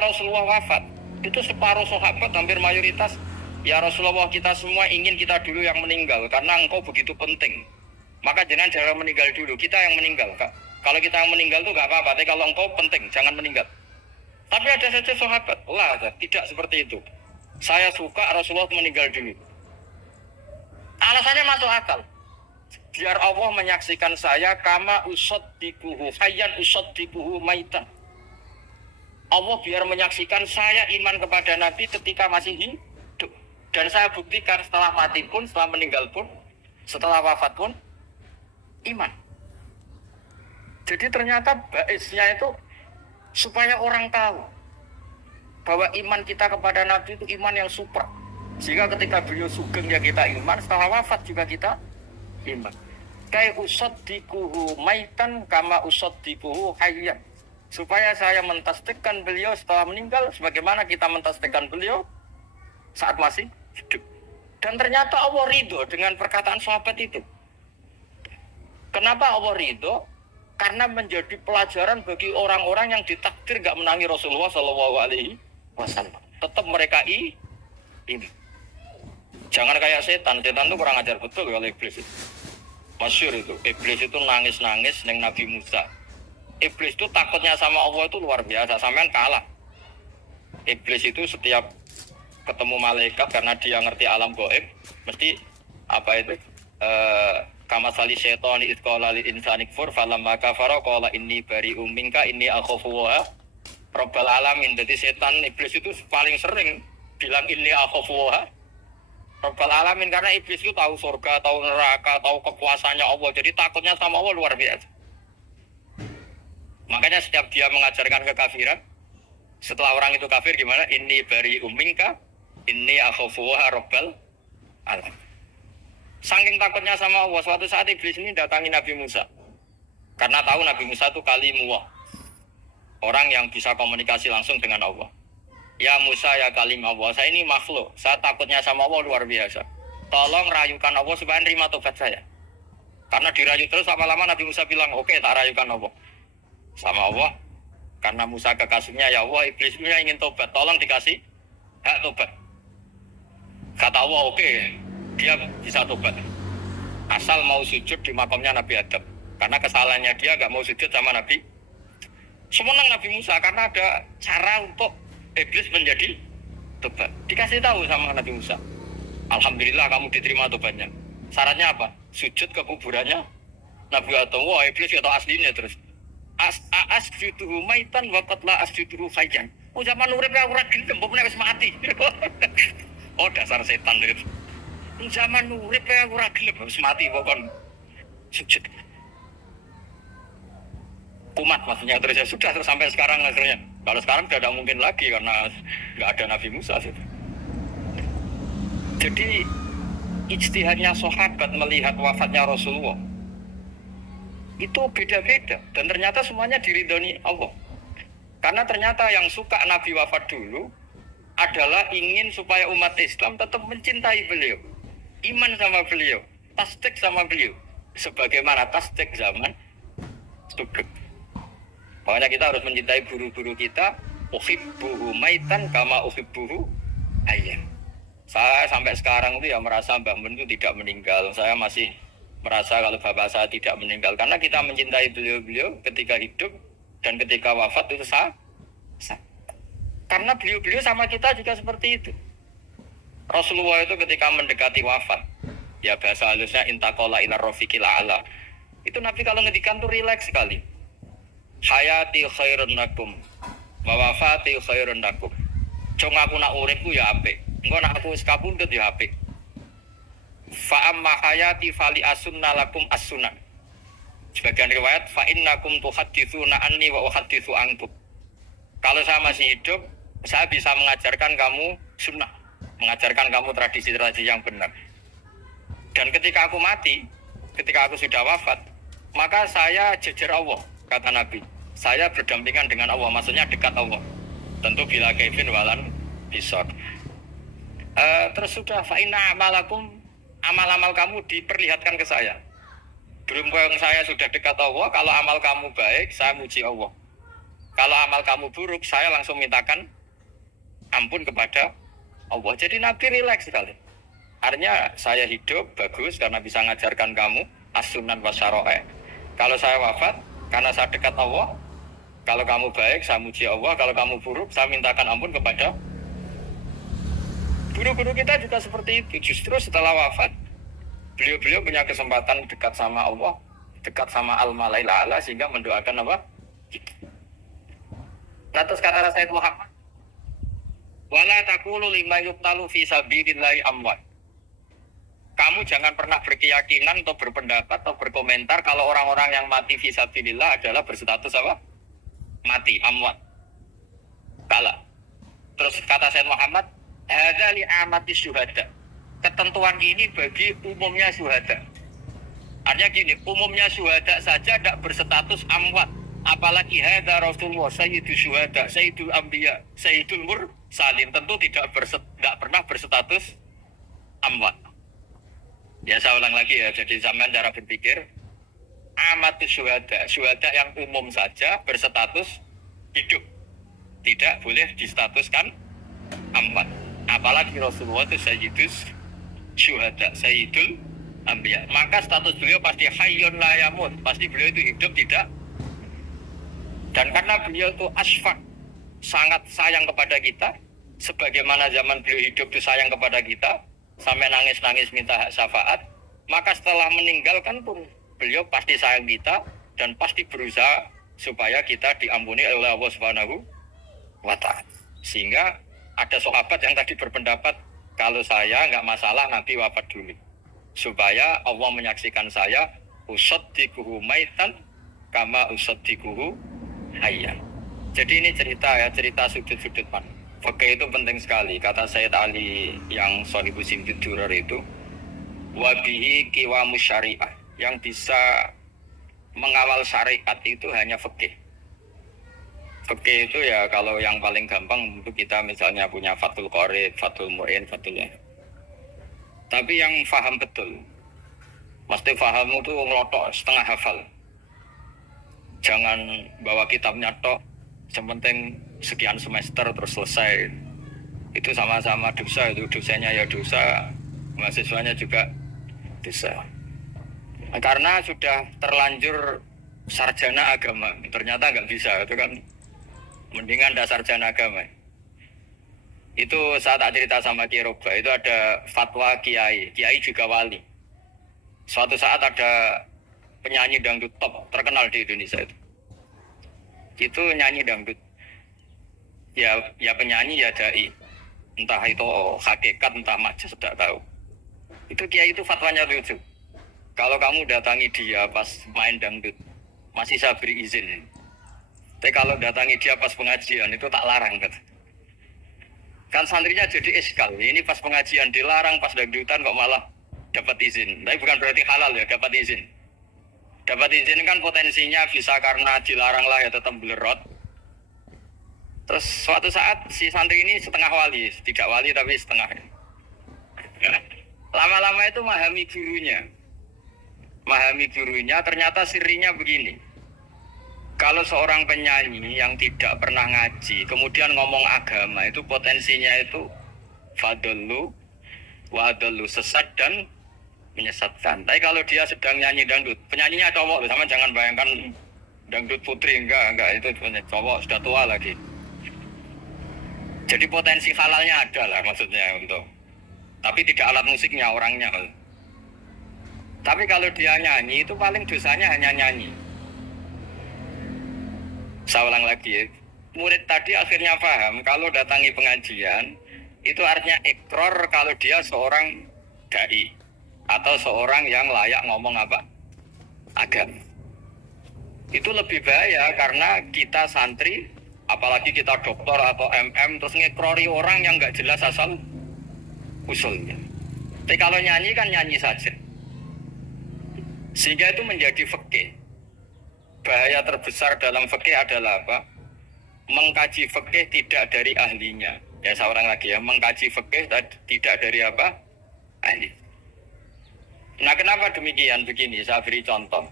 ketika Rasulullah wafat, itu separuh sahabat hampir mayoritas, ya Rasulullah kita semua ingin kita dulu yang meninggal karena engkau begitu penting. Maka jangan meninggal dulu, kita yang meninggal. Kak. Kalau kita yang meninggal tuh gak apa-apa, tapi kalau engkau penting, jangan meninggal. Tapi ada saja sahabat, lah tidak seperti itu. Saya suka Rasulullah meninggal dulu. Alasannya masuk akal. Biar Allah menyaksikan saya kama usaddiquhu hayyan usaddiquhu maitan. Allah biar menyaksikan saya iman kepada Nabi ketika masih hidup. Dan saya buktikan setelah mati pun, setelah meninggal pun, setelah wafat pun, iman. Jadi ternyata baisnya itu supaya orang tahu bahwa iman kita kepada Nabi itu iman yang super. Sehingga ketika beliau sugeng ya kita iman, setelah wafat juga kita iman. Kayak usaddiquhu maitan kama usaddiquhu hayyan. Supaya saya mentasdikkan beliau setelah meninggal sebagaimana kita mentasdikkan beliau saat masih hidup. Dan ternyata Allah ridho dengan perkataan sahabat itu. Kenapa Allah ridho? Karena menjadi pelajaran bagi orang-orang yang ditakdir gak menangi Rasulullah SAW. Tetap mereka ini. Jangan kayak setan itu kurang ajar betul kalau iblis itu. Masyhur itu, iblis itu nangis-nangis neng Nabi Musa. Iblis itu takutnya sama Allah itu luar biasa, sampean kalah. Iblis itu setiap ketemu malaikat karena dia ngerti alam gaib, mesti apa itu? Kama sali syaitan itqala lil insani kfur falamma kafara qala inni bari'um minka inni akhafu wa rabbal alamin. Jadi setan iblis itu paling sering bilang inni akhafu wa rabbal alamin karena iblis itu tahu surga, tahu neraka, tahu kekuasaannya Allah. Jadi takutnya sama Allah luar biasa. Makanya setiap dia mengajarkan kekafiran, setelah orang itu kafir gimana? Inni bari'um minka inni akhafu wa rabbal alamin. Saking takutnya sama Allah, suatu saat iblis ini datangi Nabi Musa. Karena tahu Nabi Musa itu kalimullah. Orang yang bisa komunikasi langsung dengan Allah. Ya Musa, ya kalim Allah, saya ini makhluk. Saya takutnya sama Allah luar biasa. Tolong rayukan Allah supaya nerima tobat saya. Karena dirayu terus lama-lama Nabi Musa bilang, oke, tak rayukan Allah. Sama Allah. Karena Musa kekasihnya, ya Allah, iblis punya ingin tobat. Tolong dikasih hak tobat. Kata Allah, oke. Dia bisa tobat asal mau sujud di makamnya Nabi Adam, karena kesalahannya dia gak mau sujud sama Nabi. Semenang Nabi Musa karena ada cara untuk iblis menjadi tobat. Dikasih tahu sama Nabi Musa, alhamdulillah kamu diterima tobatnya. Syaratnya apa? Sujud ke kuburannya Nabi Adam. Wah, iblis gak tahu aslinya terus. Asjuduhu maitan wa qatla asjuduhu hayyan. Oh zaman urip ya ora gelem mbok nek wis mati. Oh dasar setan itu. Zaman urip ya ora gelem wis mati pokon sujud. Kumat maksudnya terus ya sudah terus sampai sekarang akhirnya. Kalau sekarang tidak mungkin lagi karena nggak ada Nabi Musa gitu. Jadi ijtihadnya sahabat melihat wafatnya Rasulullah itu beda-beda dan ternyata semuanya diridhoni Allah. Karena ternyata yang suka Nabi wafat dulu adalah ingin supaya umat Islam tetap mencintai beliau. Iman sama beliau, tasdik sama beliau, sebagaimana tasdik zaman sugeng. Makanya kita harus mencintai guru-guru kita. Uhibbuhu maitan kama uhibbuhu hayyan. Saya sampai sekarang itu ya merasa Mbak Mun itu tidak meninggal. Saya masih merasa kalau bapak saya tidak meninggal karena kita mencintai beliau-beliau ketika hidup dan ketika wafat itu sah. Karena beliau-beliau sama kita juga seperti itu. Rasulullah itu ketika mendekati wafat, ya bahasa halusnya intaqala ila rafiqil a'la. Itu Nabi kalau ngedikan tuh rileks sekali. Hayati khairun lakum wa wafati khairun lakum. Cung aku nak uripku ya apik. Engko nak aku wis kapundhut ya apik. Fa amma hayati fali asunna lakum as-sunnah. Sebagian riwayat fa innakum tuhadditsuna anni wa uhadditsu ankum. Kalau saya masih hidup, saya bisa mengajarkan kamu sunnah, mengajarkan kamu tradisi-tradisi yang benar. Dan ketika aku mati, ketika aku sudah wafat, maka saya jejer Allah, kata Nabi. Saya berdampingan dengan Allah, maksudnya dekat Allah. Tentu bila kaifin walan bisor. Terus sudah fa'inna amalakum, amal-amal kamu diperlihatkan ke saya. Berhubung saya sudah dekat Allah, kalau amal kamu baik, saya muji Allah. Kalau amal kamu buruk, saya langsung mintakan ampun kepada Allah. Jadi Nabi rileks sekali. Artinya saya hidup bagus karena bisa ngajarkan kamu as-sunan wa syara'i. Kalau saya wafat karena saya dekat Allah. Kalau kamu baik, saya muji Allah. Kalau kamu buruk, saya mintakan ampun kepada. Guru-guru kita juga seperti itu. Justru setelah wafat, beliau-beliau punya kesempatan dekat sama Allah, dekat sama Al-Mala'il A'la, sehingga mendoakan apa? Nah, terus kata Rasulullah Muhammad, wala taqulu liman yuqtalu fi sabilillahi amwat. Kamu jangan pernah berkeyakinan atau berpendapat atau berkomentar kalau orang-orang yang mati fi sabilillah adalah berstatus apa? Mati, amwat. Kalah. Terus kata Sayyid Muhammad, hadza li amati syuhada. Ketentuan ini bagi umumnya syuhada. Artinya gini, umumnya syuhada saja tidak berstatus amwat. Apalagi hadza Rasulullah sayyidul syuhada, sayyidul anbiya, sayyidul mursalin, tentu tidak pernah berstatus amwat. Ya saya ulang lagi ya, jadi zaman cara berpikir amatus syuhada, syuhada yang umum saja berstatus hidup, tidak boleh distatuskan amwat. Apalagi Rasulullah itu sayyidul syuhada, sayyidul anbiya. Maka status beliau pasti hayyun la yamut, pasti beliau itu hidup tidak. Dan karena beliau itu asfaq, sangat sayang kepada kita, sebagaimana zaman beliau hidup itu sayang kepada kita, sampai nangis-nangis minta hak syafaat, maka setelah meninggalkan pun beliau pasti sayang kita dan pasti berusaha supaya kita diampuni oleh Allah Subhanahu wa ta'ala. Sehingga ada sahabat yang tadi berpendapat, kalau saya nggak masalah Nabi wafat dulu, supaya Allah menyaksikan saya usaddiquhu maitan kama usaddiquhu hayyan. Jadi ini cerita sudut-sudut pan. Fikih itu penting sekali. Kata Sayyid Ali yang Shahibus Simtud Durar itu, wabihi qiwamus syariah, yang bisa mengawal syariat itu hanya fikih. Fikih itu ya kalau yang paling gampang untuk kita misalnya punya Fathul Qorib, Fathul Mu'in, Fathul ya. Tapi yang faham betul, mesti faham itu ngelotok setengah hafal. Jangan bawa kitabnya tok, sementing sekian semester terus selesai. Itu sama-sama dosa, itu dosanya ya dosa, mahasiswanya juga dosa. Karena sudah terlanjur sarjana agama, ternyata nggak bisa, itu kan mendingan dasar sarjana agama. Itu saat tak cerita sama Kiai Roba, itu ada fatwa Kiai juga wali. Suatu saat ada penyanyi dangdut top terkenal di Indonesia itu nyanyi dangdut. Ya penyanyi ya dai, entah itu hakikat entah majas tidak tahu. Itu Kiai itu fatwanya lucu. Kalau kamu datangi dia pas main dangdut, masih saya beri izin. Tapi kalau datangi dia pas pengajian itu tak larang kan santrinya jadi iskal. Ini pas pengajian dilarang, pas dangdutan kok malah dapat izin. Tapi bukan berarti halal ya, dapat izin. Dapat izin kan potensinya bisa karena dilarang lah ya tetap belerot. Terus suatu saat si santri ini setengah wali, tidak wali tapi setengah. Lama-lama itu memahami gurunya, ternyata sirinya begini. Kalau seorang penyanyi yang tidak pernah ngaji, kemudian ngomong agama, itu potensinya itu fadlu, wadlu, sesat dan menyesatkan. Tapi kalau dia sedang nyanyi dangdut, penyanyinya cowok, sama jangan bayangkan dangdut putri, enggak, itu cowok, sudah tua lagi. Jadi potensi halalnya ada lah maksudnya untuk, tapi tidak alat musiknya, orangnya. Tapi kalau dia nyanyi, itu paling dosanya hanya nyanyi. Saya ulang lagi, murid tadi akhirnya paham kalau datangi pengajian itu artinya ikror kalau dia seorang dai atau seorang yang layak ngomong apa? Agama. Itu lebih bahaya karena kita santri, apalagi kita doktor atau MM terus ngekrori orang yang nggak jelas asal usulnya. Tapi kalau nyanyi kan nyanyi saja. Sehingga itu menjadi fikih. Bahaya terbesar dalam fikih adalah apa? Mengkaji fikih tidak dari ahlinya. Ya seorang lagi ya, mengkaji fikih tidak dari apa? Ahli. Nah kenapa demikian? Begini, saya beri contoh.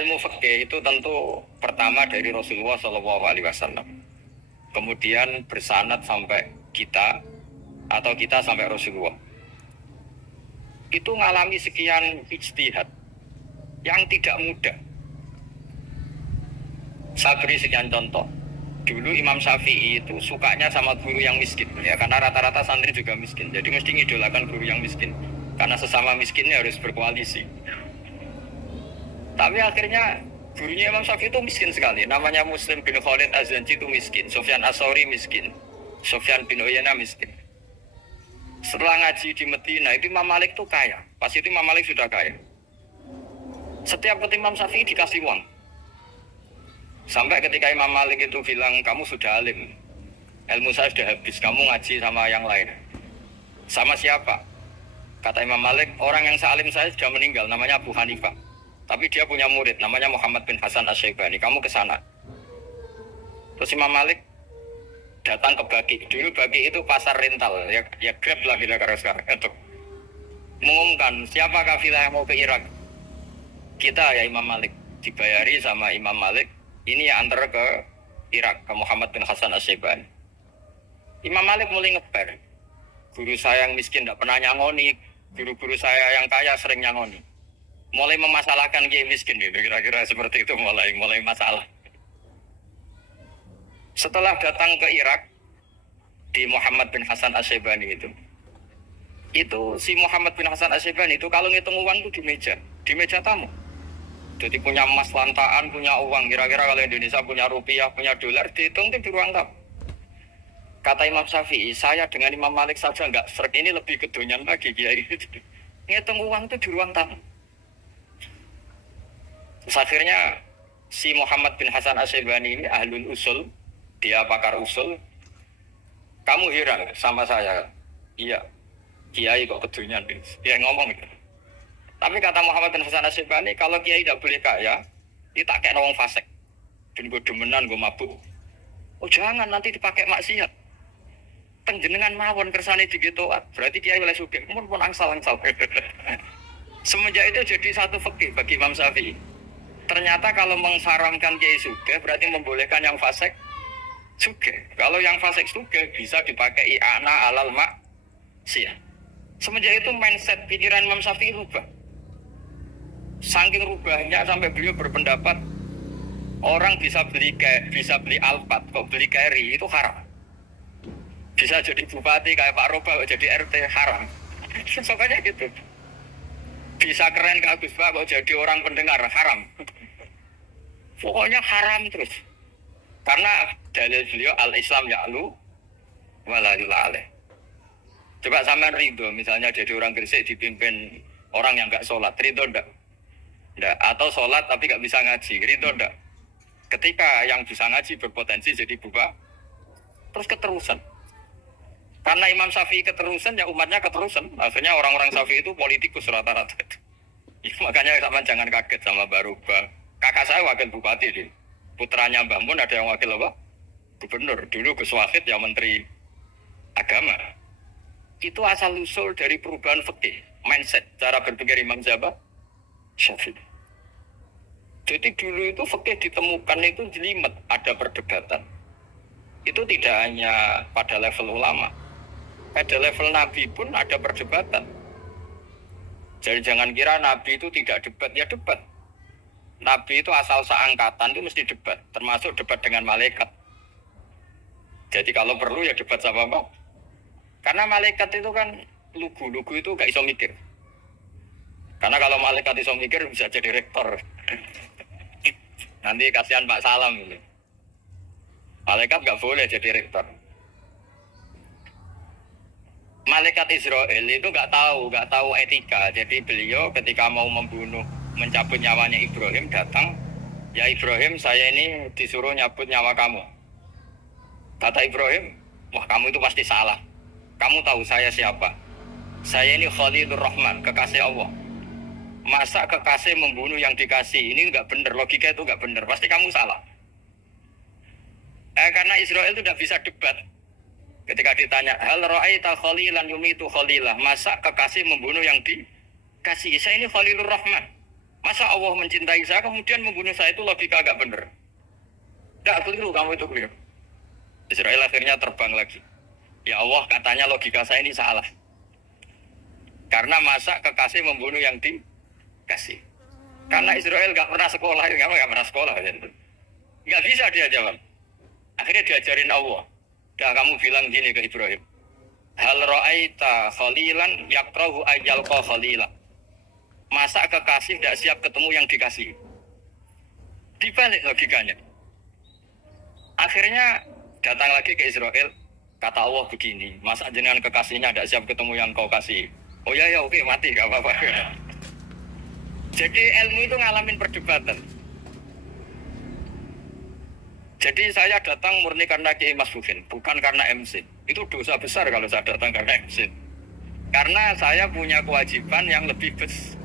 ilmu fikih itu tentu pertama dari Rasulullah SAW. Kemudian bersanad sampai kita atau kita sampai Rasulullah. Itu ngalami sekian ijtihad yang tidak mudah. Saya beri sekian contoh. Dulu Imam Syafi'i itu sukanya sama guru yang miskin, ya karena rata-rata santri juga miskin. Jadi mesti ngidolakan guru yang miskin, karena sesama miskinnya harus berkoalisi. Tapi akhirnya gurunya Imam Syafi'i itu miskin sekali. Namanya Muslim bin Khalid Az-Zanji itu miskin, Sufyan As-Sauri miskin, Sufyan bin Uyainah miskin. Setelah ngaji di Medina itu Imam Malik itu kaya. Pas itu Imam Malik sudah kaya. Setiap ketemu Imam Syafi'i dikasih uang. Sampai ketika Imam Malik itu bilang, kamu sudah alim, ilmu saya sudah habis, kamu ngaji sama yang lain. Sama siapa? Kata Imam Malik, orang yang sealim saya sudah meninggal, namanya Abu Hanifah. Tapi dia punya murid, namanya Muhammad bin Hasan Asy-Syaibani, kamu ke sana. Terus Imam Malik datang ke Baqi. Dulu Baqi itu pasar rental, ya Grab lah kira-kira sekarang. Untuk mengumumkan, siapa kafilah yang mau ke Irak? Kita ya Imam Malik, dibayari sama Imam Malik. Ini ya antar ke Irak, ke Muhammad bin Hasan Asy-Syaibani. Imam Malik mulai ngeper. Guru saya yang miskin tidak pernah nyangoni, guru-guru saya yang kaya sering nyangoni. Mulai memasalahkan kiai miskin gitu, kira-kira seperti itu mulai masalah. Setelah datang ke Irak di Muhammad bin Hasan Asy-Syaibani itu si Muhammad bin Hasan Asy-Syaibani itu kalau ngitung uang itu di meja tamu. Jadi punya emas lantaan, punya uang. Kira-kira kalau Indonesia punya rupiah, punya dolar, dihitung itu di ruang tamu. Kata Imam Syafi'i, saya dengan Imam Malik saja nggak serk, ini lebih kedonyan lagi kiai. Ngitung uang itu di ruang tamu. Terus akhirnya si Muhammad bin Hasan Asy-Syaibani ini ahlul usul, dia pakar usul. Kamu heran sama saya? Iya, kiai kok kedonyan. Dia ngomong gitu. Tapi kata Muhammad bin Hasan Asy-Syaibani, kalau kiai tidak boleh kaya, dipakai wong fasik. Dan gue demenan, gue mabuk. Oh jangan, nanti dipakai maksiat. Penjenengan mawon kersane digetoat. Berarti kiai oleh sugih. Pun angsal-angsal. Semenjak itu jadi satu fikih bagi Imam Syafi'i. Ternyata kalau mengharamkan kiai sugih, berarti membolehkan yang fasik sugih. Kalau yang fasik sugih bisa dipakai i'ana alal maksiat. Semenjak itu mindset pikiran Imam Syafi'i rubah. Saking rubahnya sampai beliau berpendapat orang bisa beli Alphard, kok beli carry itu haram. Bisa jadi bupati kayak Pak Roba, jadi RT haram. Pokoknya gitu. Bisa keren kayak Gus Pak, kok jadi orang pendengar haram. Pokoknya haram terus. Karena dalil beliau al-Islam ya'lu wala yula'aleh. Coba sampean ridho, misalnya jadi orang Gresik dipimpin orang yang nggak sholat, ridho ndak? Ndak. Atau sholat tapi nggak bisa ngaji, ridho ndak? Ketika yang bisa ngaji berpotensi jadi buka, terus keterusan. Karena Imam Syafi'i keterusan, ya umatnya keterusan. Akhirnya orang-orang Syafi'i itu politikus rata-rata. Makanya sama jangan kaget sama Baruba. Kakak saya wakil bupati deh. Putranya Mbah Mun ada yang wakil apa? Gubernur. Dulu Gus Wahid yang menteri agama. Itu asal usul dari perubahan fikih, mindset, cara berpikir Imam Syafi'i. Jadi dulu itu fikih ditemukan itu jelimet, ada perdebatan. Itu tidak hanya pada level ulama, pada level Nabi pun ada perdebatan. Jadi jangan kira Nabi itu tidak debat, ya debat. Nabi itu asal seangkatan itu mesti debat, termasuk debat dengan malaikat. Jadi kalau perlu ya debat sama apa? Karena malaikat itu kan lugu itu gak iso mikir. Karena kalau malaikat iso mikir bisa jadi rektor. Nanti kasihan Pak Salam ini. Malaikat gak boleh jadi rektor. Malaikat Israel itu gak tahu etika. Jadi beliau ketika mau mencabut nyawanya Ibrahim datang, ya Ibrahim saya ini disuruh nyabut nyawa kamu. Kata Ibrahim, wah kamu itu pasti salah. Kamu tahu saya siapa? Saya ini Khalilur Rahman, kekasih Allah. Masa kekasih membunuh yang dikasih? Ini nggak benar, logika itu nggak benar. Pasti kamu salah. Karena Israel itu tidak bisa debat. Ketika ditanya, hal ra'aita khalilan yumitu khalilah, masa kekasih membunuh yang dikasih? Saya ini Khalilur Rahman. Masa Allah mencintai saya kemudian membunuh saya, itu logika agak bener. Tidak keliru, kamu itu keliru. Israel akhirnya terbang lagi. Ya Allah, katanya logika saya ini salah. Karena masa kekasih membunuh yang dikasih. Karena Israel nggak pernah sekolah, kamu nggak pernah sekolah. Nggak bisa dia jawab. Akhirnya diajarin Allah. Dah kamu bilang gini ke Ibrahim. Hal ra'aita khalilan yakrahu ayyalqa khalila. Masa kekasih tidak siap ketemu yang dikasih. Dibalik logikanya. Akhirnya datang lagi ke Israel. Kata Allah begini. Masa jenengan kekasihnya tidak siap ketemu yang kau kasih. Oh ya oke mati gak apa-apa. Jadi ilmu itu ngalamin perdebatan. Jadi saya datang murni karena Kiai Mas Bukin, bukan karena MC. Itu dosa besar kalau saya datang karena MC. Karena saya punya kewajiban yang lebih besar.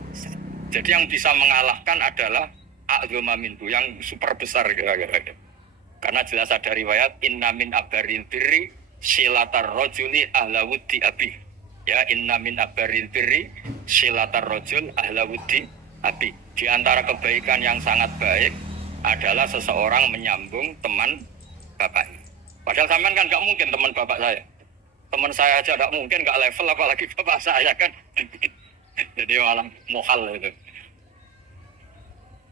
Jadi yang bisa mengalahkan adalah a'zama minhu, yang super besar kira-kira. Karena jelas ada riwayat inna min abaril birri silatar rajuli ahla wuddi abi. Ya, inna min abaril birri silatar rajul ahla wuddi abi. Di antara kebaikan yang sangat baik adalah seseorang menyambung teman bapaknya. Padahal sampean kan nggak mungkin teman bapak saya. Teman saya aja nggak mungkin, nggak level apalagi bapak saya kan. Jadi malah mohal itu.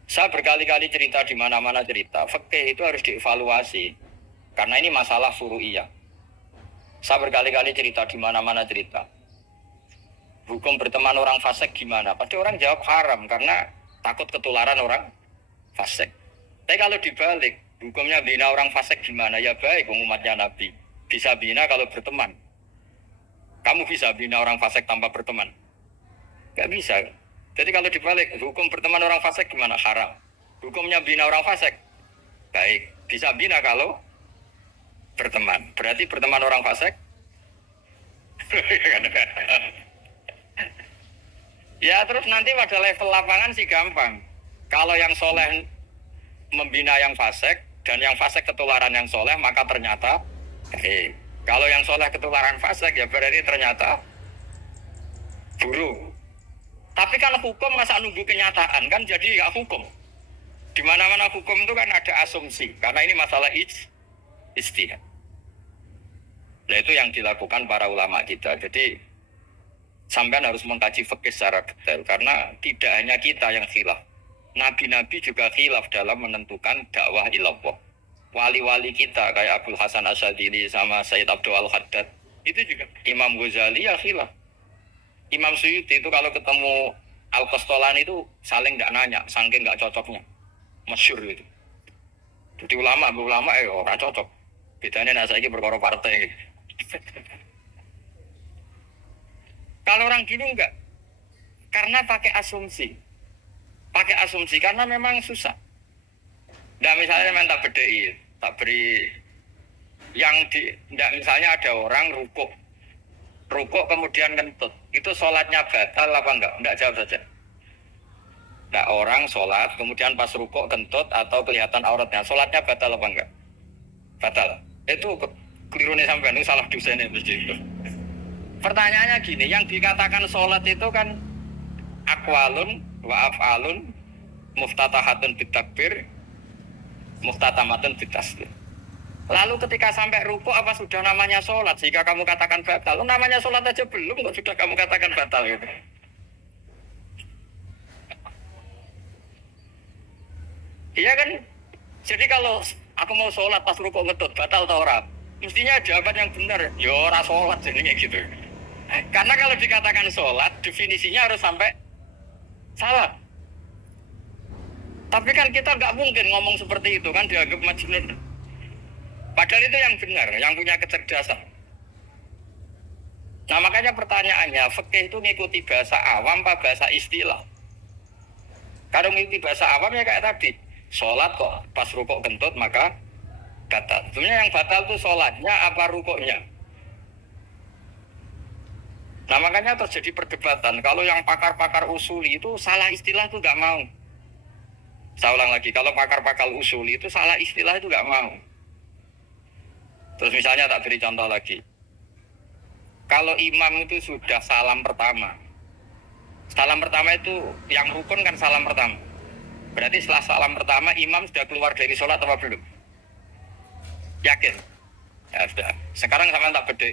Saya berkali-kali cerita di mana-mana cerita. Fikih itu harus dievaluasi. Karena ini masalah furu'iyah. Saya berkali-kali cerita di mana-mana cerita. Hukum berteman orang fasik gimana? Pasti orang jawab haram karena takut ketularan orang fasik. Tapi kalau dibalik, hukumnya bina orang fasik gimana? Ya baik, umatnya Nabi. Bisa bina kalau berteman. Kamu bisa bina orang fasik tanpa berteman? Gak bisa. Jadi kalau dibalik, hukum berteman orang fasik gimana? Haram. Hukumnya bina orang fasik? Baik. Bisa bina kalau berteman. Berarti berteman orang fasik? Ya terus nanti pada level lapangan sih gampang. Kalau yang soleh membina yang fasik, dan yang fasik ketularan yang soleh, maka ternyata kalau yang soleh ketularan fasik, ya berarti ternyata buruk. Tapi kan hukum masa nunggu kenyataan, kan jadi nggak hukum. Di mana-mana hukum itu kan ada asumsi, karena ini masalah ijtihad. Nah itu yang dilakukan para ulama kita. Jadi sampean harus mengkaji fikih secara detail, karena tidak hanya kita yang khilaf. Nabi-nabi juga khilaf dalam menentukan dakwah ilallah. Wali-wali kita kayak Abdul Hasan Asyadili sama Sayyid Abdul Al-Haddad, itu juga Imam Ghazali ya khilaf. Imam Suyuti itu kalau ketemu Al-Qastolani itu saling nggak nanya, saking nggak cocoknya, masyhur itu. Jadi ulama orang cocok. Bedanya nasa ini berkorok partai. Kalau orang gini enggak, karena pakai asumsi karena memang susah. Nah misalnya memang tak bedai, tak beri yang di, enggak misalnya ada orang rukuk kemudian kentut, itu sholatnya batal apa enggak? Enggak, jawab saja. Nah orang sholat kemudian pas rukuk kentut atau kelihatan auratnya, sholatnya batal apa enggak? Batal. Itu keliru nih sampai ini salah dosen mesti itu. Pertanyaannya gini, yang dikatakan sholat itu kan aqwalun wa af'alun muftatahatun bitakbir muftatamatun bitaslim. Lalu ketika sampai rukuk apa sudah namanya sholat sehingga kamu katakan batal? Namanya sholat aja belum kok sudah kamu katakan batal gitu. Iya kan? Jadi kalau aku mau sholat pas rukuk ngetut batal atau ora? Mestinya jawaban yang benar, ya ora sholat jadinya gitu. Karena kalau dikatakan sholat, definisinya harus sampai salah. Tapi kan kita nggak mungkin ngomong seperti itu kan, dianggap majnun. Padahal itu yang benar, yang punya kecerdasan. Nah makanya pertanyaannya, fikih itu ngikuti bahasa awam apa bahasa istilah? Kalau ngikuti bahasa awam ya kayak tadi, sholat kok pas rukuk kentut maka batal. Sebenarnya yang batal itu sholatnya apa rukuknya? Nah makanya terjadi perdebatan. Kalau yang pakar-pakar usuli itu salah istilah itu nggak mau. Saya ulang lagi, kalau pakar-pakar usuli itu salah istilah itu nggak mau. Terus misalnya tak beri contoh lagi. Kalau imam itu sudah salam pertama, Salam pertama itu yang rukun kan salam pertama. Berarti setelah salam pertama imam sudah keluar dari sholat apa belum? Yakin? Ya sudah. Sekarang sama tak beda.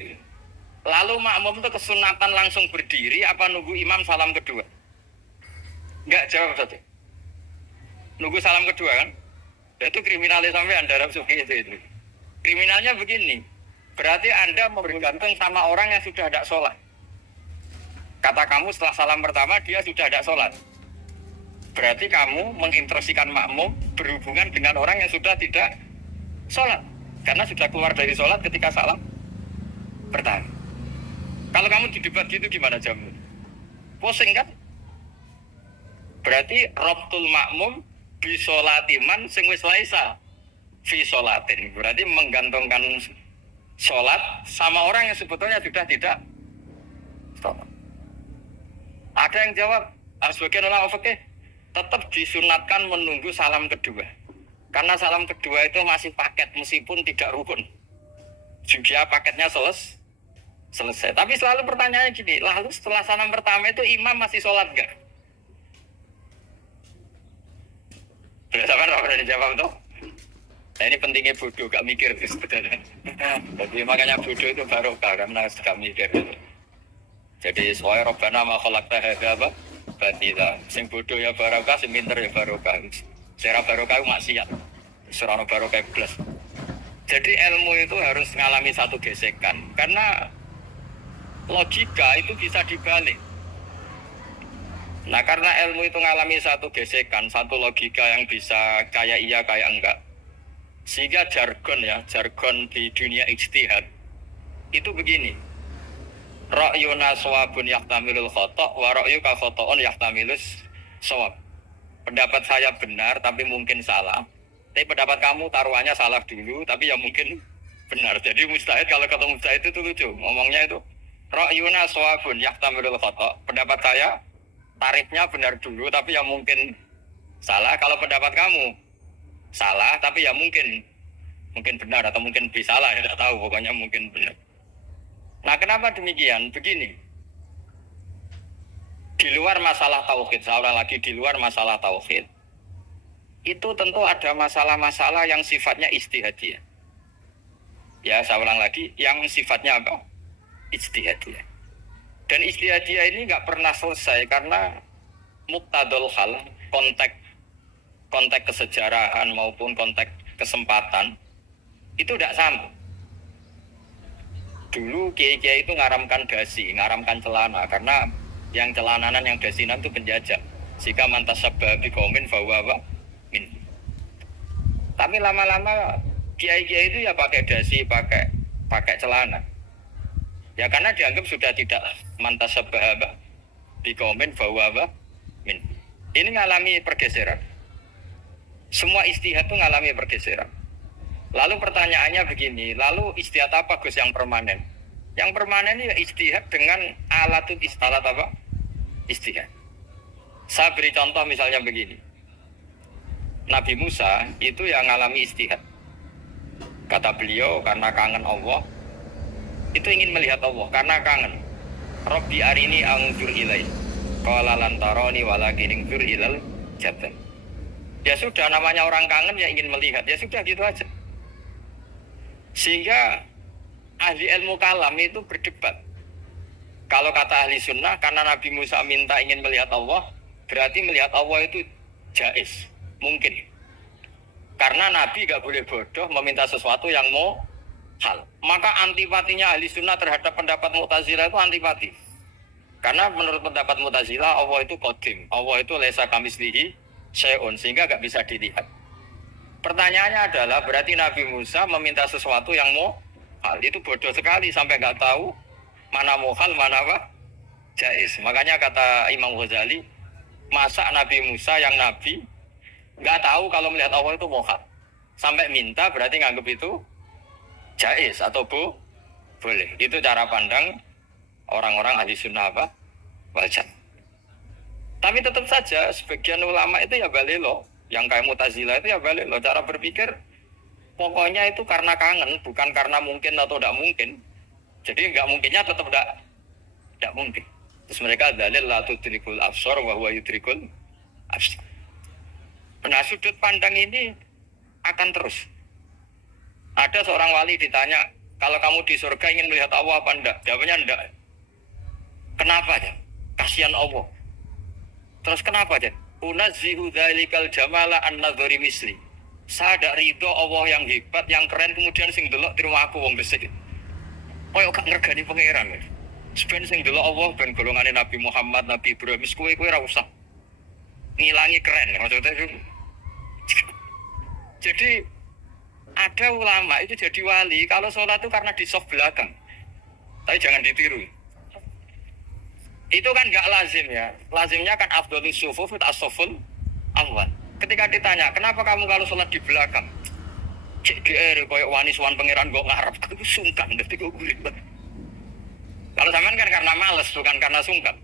Lalu makmum itu kesunatan langsung berdiri apa nunggu imam salam kedua? Enggak, jawab saja. Nunggu salam kedua kan? Itu kriminalnya sampai Anda harap suki itu. Kriminalnya begini. Berarti Anda bergantung sama orang yang sudah ada sholat. Kata kamu setelah salam pertama dia sudah ada sholat. Berarti kamu menginstruksikan makmum berhubungan dengan orang yang sudah tidak sholat. Karena sudah keluar dari sholat ketika salam pertama. Kalau kamu di debat gitu gimana jamu? Pusing kan? Berarti robtul makmum bisolatiman sing wis laisa fi sholatin. Berarti menggantungkan sholat sama orang yang sebetulnya sudah tidak sholat. Ada yang jawab, sebagian ulama fikih tetap disunatkan menunggu salam kedua. Karena salam kedua itu masih paket meskipun tidak rukun. Juga paketnya selesai. Tapi selalu pertanyaannya gini, lalu setelah salam pertama itu imam masih sholat gak? Sabar, pernah dijawab tuh. Nah, ini pentingnya bodoh, gak mikir sebenarnya. Jadi makanya bodoh itu barokah karena gak mikir. Jadi soalnya Rabbana ma khalaqta hadza apa? Batila. Sing bodoh ya barokah, sing pinter ya barokah. Sing barokah maksiat. Ora ono barokah blas. Jadi ilmu itu harus mengalami satu gesekan karena logika itu bisa dibalik. Nah karena ilmu itu mengalami satu gesekan, satu logika yang bisa kayak iya kayak enggak. Sehingga jargon di dunia ijtihad itu begini. Ra'yuna shawabun yahtamilul khata' wa ra'yuka khata'un yahtamilus shawab. Pendapat saya benar tapi mungkin salah. Tapi pendapat kamu taruhannya salah dulu tapi ya mungkin benar. Jadi mustahid kalau ketemu mustahid itu lucu. Ngomongnya itu ra'yuna shawabun yahtamilul khata'. Pendapat saya tarifnya benar dulu tapi ya mungkin salah. Kalau pendapat kamu salah tapi ya mungkin benar atau mungkin bisa salah, ya tidak tahu, pokoknya mungkin benar. Nah kenapa demikian? Begini, di luar masalah tauhid, saya ulang lagi, di luar masalah tauhid itu tentu ada masalah-masalah yang sifatnya ijtihadiyah. Ya saya ulang lagi, yang sifatnya apa? Ijtihadiyah. Dan ijtihadiyah ini nggak pernah selesai karena muqtadul hal, konteks kesejarahan maupun konteks kesempatan itu tidak sama. Dulu kiai-kiai itu ngaramkan dasi, ngaramkan celana karena yang celananan yang dasinan itu penjajah. Jika mantas sabab bikomin bahwa min. Tapi lama-lama kiai-kiai itu ya pakai dasi, pakai celana. Ya karena dianggap sudah tidak mantas sabab bikomin bahwa min. Ini ngalami pergeseran. Semua ijtihad itu ngalami pergeseran. Lalu pertanyaannya begini, lalu ijtihad apa Gus yang permanen? Yang permanen ya ijtihad dengan alat apa? Ijtihad. Saya beri contoh misalnya begini. Nabi Musa itu yang ngalami ijtihad. Kata beliau karena kangen Allah, itu ingin melihat Allah karena kangen. Rabbi arini anzur ilai. Qala lan tarani walakin anzur ilal jabal. Ya sudah, namanya orang kangen ya ingin melihat. Ya sudah gitu aja. Sehingga ahli ilmu kalam itu berdebat. Kalau kata ahli sunnah, karena Nabi Musa minta ingin melihat Allah, berarti melihat Allah itu jaiz, mungkin. Karena Nabi gak boleh bodoh meminta sesuatu yang mau hal. Maka antipatinya ahli sunnah terhadap pendapat Mu'tazilah itu antipati. Karena menurut pendapat Mu'tazilah, Allah itu qadim. Allah itu laisa kamislihi syai'un, sehingga gak bisa dilihat. Pertanyaannya adalah berarti Nabi Musa meminta sesuatu yang mau hal. Itu bodoh sekali sampai nggak tahu mana mau hal, mana apa jaiz. Makanya kata Imam Ghazali, masa Nabi Musa yang Nabi nggak tahu kalau melihat Allah itu mau hal. Sampai minta berarti nganggap itu jaiz atau boleh. Itu cara pandang orang-orang ahli sunnah apa? Wajah. Tapi tetap saja sebagian ulama itu ya balelo. Yang kayak Mu'tazilah itu ya balik loh, cara berpikir pokoknya itu karena kangen, bukan karena mungkin atau tidak mungkin. Jadi nggak mungkinnya tetap tidak mungkin. Terus mereka dalil la tudrikul absar wa huwa yudrikul absar. Nah, sudut pandang ini akan terus. Ada seorang wali ditanya, kalau kamu di surga ingin melihat Allah apa enggak? Jawabnya enggak. Kenapa ya? Kasihan Allah. Terus kenapa ya? Unazzihu dzalikal jamala an-nadhari misli. Saya ada ridho Allah yang hebat, yang keren, kemudian sing delok di rumah aku wong besik. Koyo gak ngergani pangeran. Sebenarnya sing delok Allah ben golongane Nabi Muhammad, Nabi Ibrahim, kowe ora usah ngilangi keren maksudnya itu. Jadi ada ulama itu jadi wali kalau sholat itu karena di soft belakang. Tapi jangan ditiru. Itu kan nggak lazim ya. Lazimnya kan afdhalus sufuf as-saful awal. Ketika ditanya, kenapa kamu kalau sholat di belakang? Cek GR koyo wani suwan pangeran kok ngarep aku sungkan dadi kok urip. Kalau zaman kan karena males bukan karena sungkan.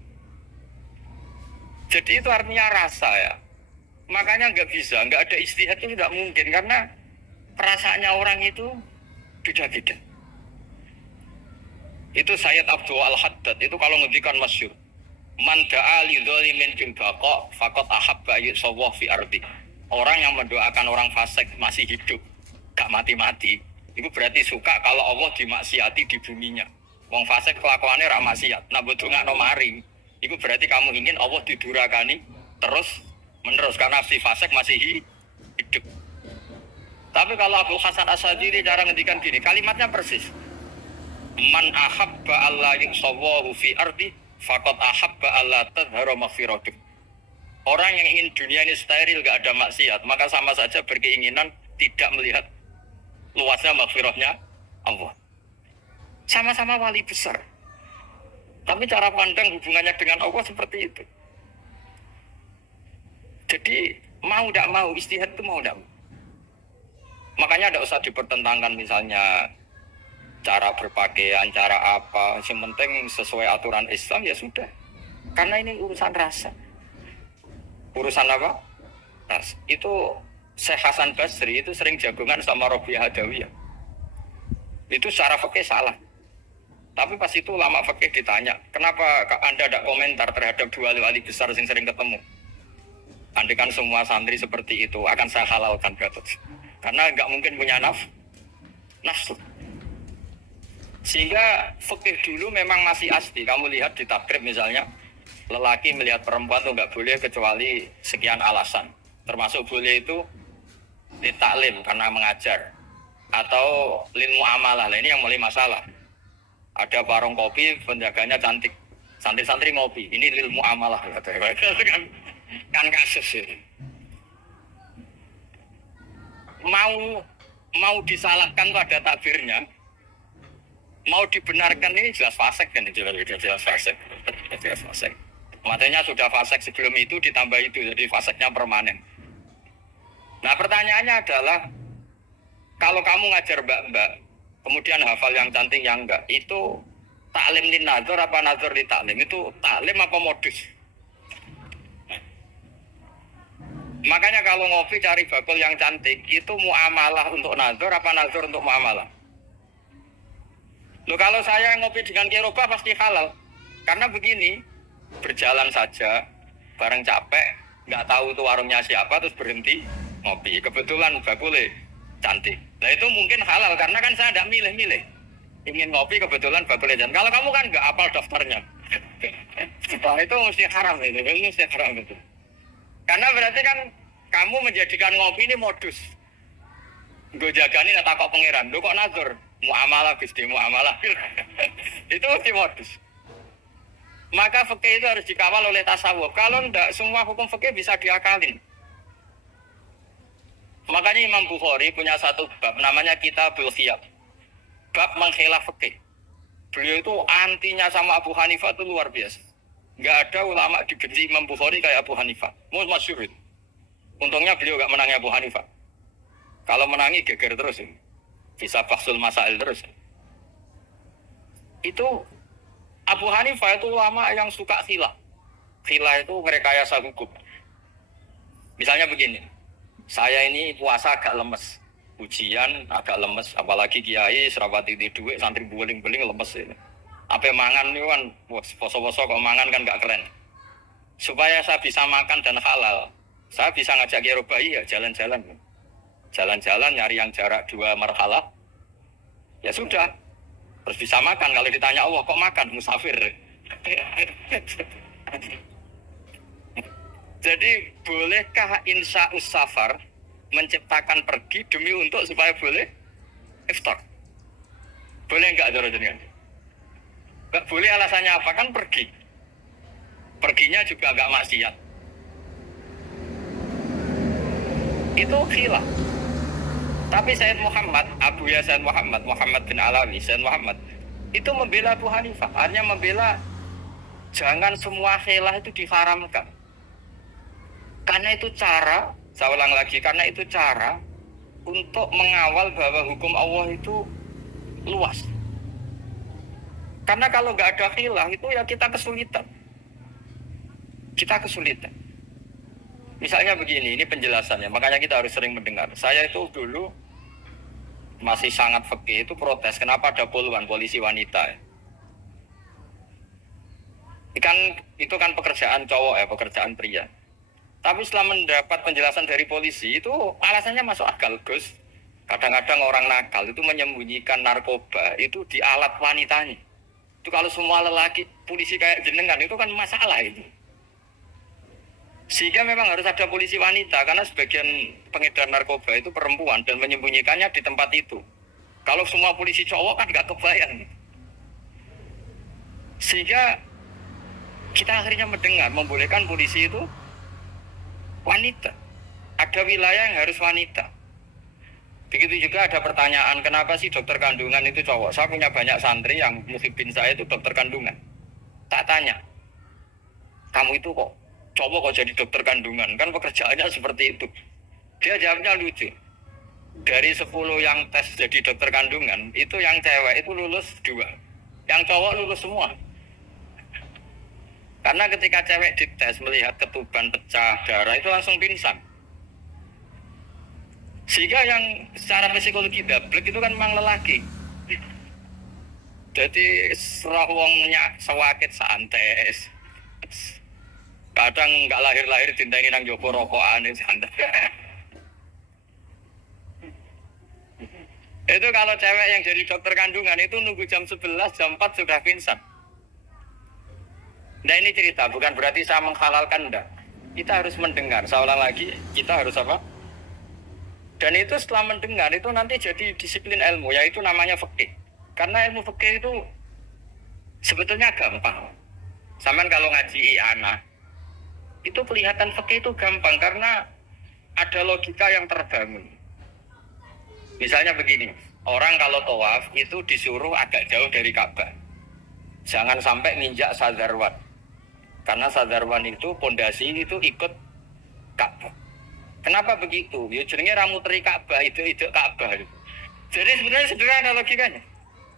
Jadi itu artinya rasa ya. Makanya nggak bisa, nggak ada istihad itu tidak mungkin karena perasaannya orang itu beda-beda. Itu Sayyid Abdul Al-Haddad itu kalau ngendikan masyhur. Man da'a li dzalimin bil baqa faqad ahabba yusawwa fi ardi. Orang yang mendoakan orang fasik masih hidup, gak mati-mati, itu berarti suka kalau Allah dimaksiati di buminya. Wong fasik kelakuannya ra maksiat, nah mbok ndongakno mari. Itu berarti kamu ingin Allah didurakani terus menerus karena si fasik masih hidup. Tapi kalau Abu Hasan Asy'ari cara ngendikan gini, kalimatnya persis. Man ahabba Allah yusawwahu fi ardi faqad ahabba Allah tadhharu maghfiratuh. Orang yang ingin dunia ini steril gak ada maksiat, maka sama saja berkeinginan tidak melihat luasnya maghfirahnya Allah. Sama-sama wali besar. Tapi cara pandang hubungannya dengan Allah seperti itu. Jadi mau tidak mau, istihad itu mau tidak mau. Makanya tidak usah dipertentangkan misalnya cara berpakaian, cara apa. Yang penting sesuai aturan Islam ya sudah. Karena ini urusan rasa. Urusan apa? Rasa. Itu Syekh Hasan Basri itu sering jagungan sama Rabi'ah Adawiyah. Itu secara fikih salah. Tapi pas itu ulama fikih ditanya, kenapa Anda tidak komentar terhadap dua wali besar yang sering ketemu? Andaikan semua santri seperti itu akan saya halalkan, Gatot. Karena nggak mungkin punya nafsu. Sehingga fikih dulu memang masih asli. Kamu lihat di takrib misalnya, lelaki melihat perempuan itu nggak boleh kecuali sekian alasan. Termasuk boleh itu ditaklim karena mengajar. Atau lil muamalah, ini yang mulai masalah. Ada warung kopi, penjaganya cantik. Santri-santri ngopi, ini lil muamalah. Kan kasus ini. Mau disalahkan tuh ada takbirnya. Mau dibenarkan ini jelas fasik kan, jelas fasik. Jelas fasik. Matanya sudah fasik sebelum itu ditambah itu, jadi fasiknya permanen. Nah pertanyaannya adalah, kalau kamu ngajar mbak-mbak, kemudian hafal yang cantik yang enggak, itu taklim lin nazar apa nazar li taklim? Itu taklim apa modus? Makanya kalau ngopi cari bakul yang cantik, itu muamalah untuk nazar apa nazar untuk muamalah? Loh kalau saya ngopi dengan kiroba pasti halal. Karena begini, berjalan saja, bareng capek, nggak tahu itu warungnya siapa, terus berhenti ngopi. Kebetulan bakulnya cantik. Nah itu mungkin halal, karena kan saya tidak milih-milih. Ingin ngopi kebetulan bakulnya cantik. Kalau kamu kan nggak hafal daftarnya. Nah itu mesti haram itu, mesti haram itu. Karena berarti kan kamu menjadikan ngopi ini modus. Gue jagani nak takok pangeran, lu kok nazar? Muamalah Gusti, muamalah. Itu mesti modus. Maka fikih itu harus dikawal oleh tasawuf. Kalau enggak, semua hukum fikih bisa diakalin. Makanya Imam Bukhari punya satu bab namanya Kitabul Khiyab. Bab mengkhilaf fikih. Beliau itu antinya sama Abu Hanifah itu luar biasa. Enggak ada ulama dibenci Imam Bukhari kayak Abu Hanifah. Masyhur. Untungnya beliau enggak menangi Abu Hanifah. Kalau menangi geger terus ini. Bisa faksul masail terus. Itu Abu Hanifah itu ulama yang suka khilah. Khilah itu merekayasa hukum. Misalnya begini, saya ini puasa agak lemes, ujian agak lemes, apalagi kiai serawati di duit, santri beling-beling lemes ini. Apa mangan itu kan, poso-poso kok mangan kan gak keren. Supaya saya bisa makan dan halal, saya bisa ngajak Kiai Robai ya jalan-jalan. Jalan-jalan nyari yang jarak 2 marhalah. Ya sudah. Terus bisa makan. Kalau ditanya Allah kok makan musafir. Jadi bolehkah insa'us safar menciptakan pergi demi untuk supaya boleh iftar? Boleh enggak cara jenengan? Enggak boleh, alasannya apa? Kan pergi. Perginya juga enggak maksiat. Itu khilaf. Tapi Sayyid Muhammad, Abu Ya Sayyid Muhammad, Muhammad bin Alawi, Sayyid Muhammad itu membela Abu Hanifah. Artinya membela jangan semua khilaf itu diharamkan. Karena itu cara, saya ulang lagi, karena itu cara untuk mengawal bahwa hukum Allah itu luas. Karena kalau nggak ada khilaf itu ya kita kesulitan. Kita kesulitan. Misalnya begini, ini penjelasannya, makanya kita harus sering mendengar. Saya itu dulu masih sangat fikih itu protes, kenapa ada poluan polisi wanita? Itu kan pekerjaan cowok ya, pekerjaan pria. Tapi setelah mendapat penjelasan dari polisi itu alasannya masuk akal, Gus. Kadang-kadang orang nakal itu menyembunyikan narkoba itu di alat wanitanya. Itu kalau semua lelaki polisi kayak jenengan itu kan masalah itu. Sehingga memang harus ada polisi wanita karena sebagian pengedar narkoba itu perempuan dan menyembunyikannya di tempat itu. Kalau semua polisi cowok kan nggak kebayang. Sehingga kita akhirnya mendengar membolehkan polisi itu wanita. Ada wilayah yang harus wanita. Begitu juga ada pertanyaan, kenapa sih dokter kandungan itu cowok? Saya punya banyak santri yang muhibin saya itu dokter kandungan. Tak tanya, kamu itu kok cowok kok jadi dokter kandungan? Kan pekerjaannya seperti itu. Dia jawabnya lucu. Dari 10 yang tes jadi dokter kandungan, itu yang cewek itu lulus 2. Yang cowok lulus semua. Karena ketika cewek dites melihat ketuban pecah darah itu langsung pingsan. Sehingga yang secara psikologi dablek itu kan memang lelaki. Jadi serah wongnya sewakit santes. Kadang nggak lahir-lahir dinteni nang jopo rokokan santai. Itu kalau cewek yang jadi dokter kandungan itu nunggu jam 11, jam 4 sudah pingsan. Nah ini cerita, bukan berarti saya menghalalkan, enggak. Kita harus mendengar, saya ulang lagi, kita harus apa? Dan itu setelah mendengar, itu nanti jadi disiplin ilmu, yaitu namanya fikih. Karena ilmu fikih itu sebetulnya gampang. Sampai kalau ngaji anak, itu kelihatan fikih itu gampang, karena ada logika yang terbangun. Misalnya begini, orang kalau tawaf itu disuruh agak jauh dari Ka'bah. Jangan sampai nginjak sadarwan. Karena sadarwan itu, pondasi itu ikut Ka'bah. Kenapa begitu? Ya jenenge ra muteri Ka'bah, itu Ka'bah. Jadi sebenarnya sederhana logikanya.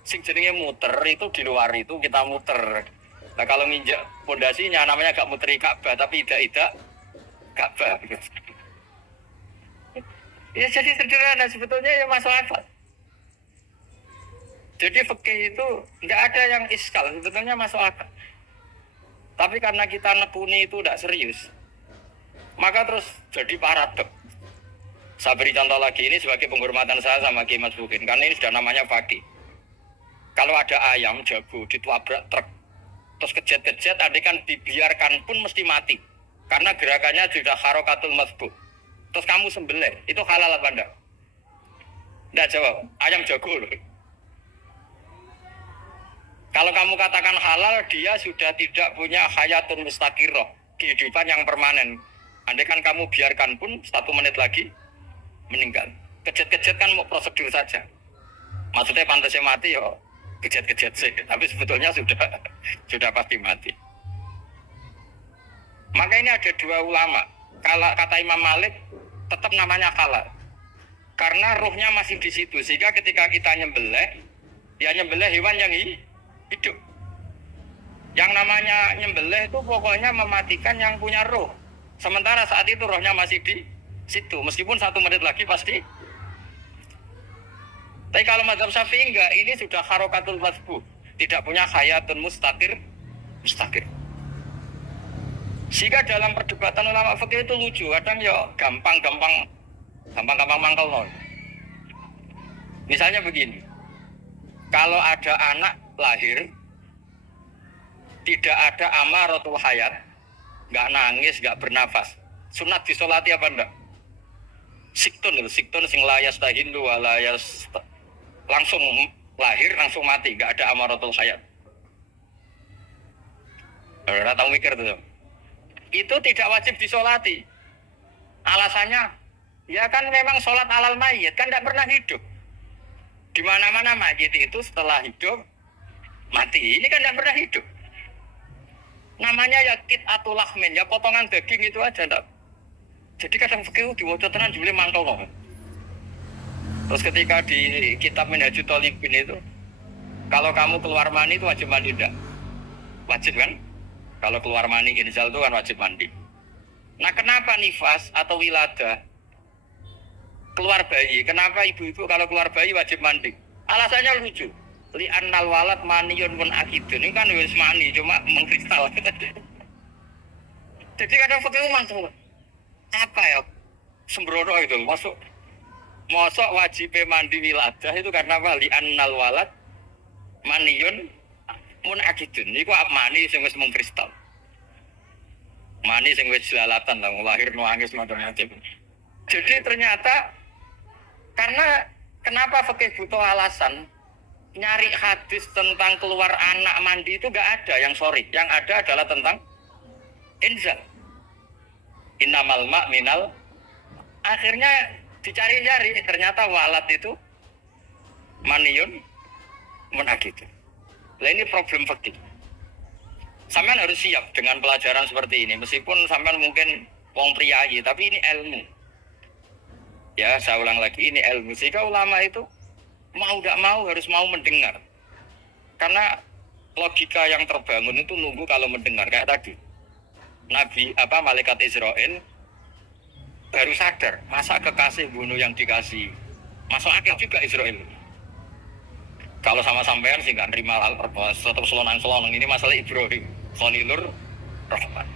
Sing jenenge muter itu di luar itu kita muter. Nah kalau nginjak pondasinya namanya gak muteri Ka'bah tapi idak Ka'bah. Ya jadi sederhana sebetulnya ya masuk akal. Jadi fikih itu nggak ada yang iskal, sebetulnya masuk akal. Tapi karena kita nekuni itu tidak serius, maka terus jadi paradok. Saya beri contoh lagi, ini sebagai penghormatan saya sama Kiai Mas Bukin, karena ini sudah namanya fakih. Kalau ada ayam jago ditabrak truk, terus kejet-kejet, adekan dibiarkan pun mesti mati. Karena gerakannya sudah harokatul masbuh. Terus kamu sembelih, itu halal apa enggak? Enggak jawab, ayam jago loh. Kalau kamu katakan halal, dia sudah tidak punya hayatun mustaqirah, kehidupan yang permanen. Andai kan kamu biarkan pun 1 menit lagi meninggal. Kejet-kejet kan mau prosedur saja. Maksudnya pantasnya mati ya kejet-kejet sih, tapi sebetulnya sudah pasti mati. Maka ini ada 2 ulama. Kalau kata Imam Malik tetap namanya halal. Karena ruhnya masih di situ, sehingga ketika kita nyembelih, ya nyembelih hewan yang hidup. Yang namanya nyembelih itu pokoknya mematikan yang punya roh. Sementara saat itu rohnya masih di situ. Meskipun 1 menit lagi pasti. Tapi kalau mazhab Syafi'i enggak, ini sudah harokatul masbuh. tidak punya hayatun mustaqir. Sehingga dalam perdebatan ulama fikih itu lucu, kadang ya gampang mangkel non. Misalnya begini, kalau ada anak lahir tidak ada amaratul hayat, nggak nangis, nggak bernafas, sunat disolati apa enggak? Siktun sing layas tahindu walayas, langsung lahir langsung mati, nggak ada amaratul hayat. Ora tahu mikir tuh. Itu tidak wajib disolati. Alasannya, ya kan memang sholat alal mayit kan tidak pernah hidup. Di mana-mana mayit itu setelah hidup mati. Ini kan tidak pernah hidup. Namanya ya qit'atul lahmin, ya potongan daging itu aja enggak. Jadi kadang fikih diwaca tenan jebule mangkel kok. Terus ketika di kitab Minhajul Thalibin itu, kalau kamu keluar mani itu wajib mandi enggak? Wajib kan? Kalau keluar mani inzal itu kan wajib mandi. Nah kenapa nifas atau wilada keluar bayi? Kenapa ibu-ibu kalau keluar bayi wajib mandi? Alasannya lucu. Li'annal walad maniyun mun akidun. Ini kan wis mani cuma mengkristal. Jadi kadang fikih mantul. Apa ya? Sembrono itu masuk wajib mandi wilada itu karena apa? Li'annal walad maniyun mun akidun. Niku mani sing wis mengkristal. Mani sing wis jelalatan lah lahir nuangis macam-macam. Jadi ternyata karena kenapa fikih butuh alasan nyari hadis tentang keluar anak mandi itu enggak ada yang sorry. Yang ada adalah tentang inzal. Innamal ma' minal. Akhirnya dicari-cari ternyata walad itu maniyun mun akidun. Nah ini problem fikih. Sampean harus siap dengan pelajaran seperti ini. Meskipun sampean mungkin wong priayi, tapi ini ilmu. Ya, saya ulang lagi, ini ilmu. Sehingga ulama itu mau gak mau harus mau mendengar. Karena logika yang terbangun itu nunggu kalau mendengar. Kayak tadi, malaikat Israel baru sadar. Masa kekasih bunuh yang dikasih? Masuk akal juga Israel. Kalau sama sampean sih nggak nerima tetap selonang ini masalah Ibrahim Khalilur Rahman.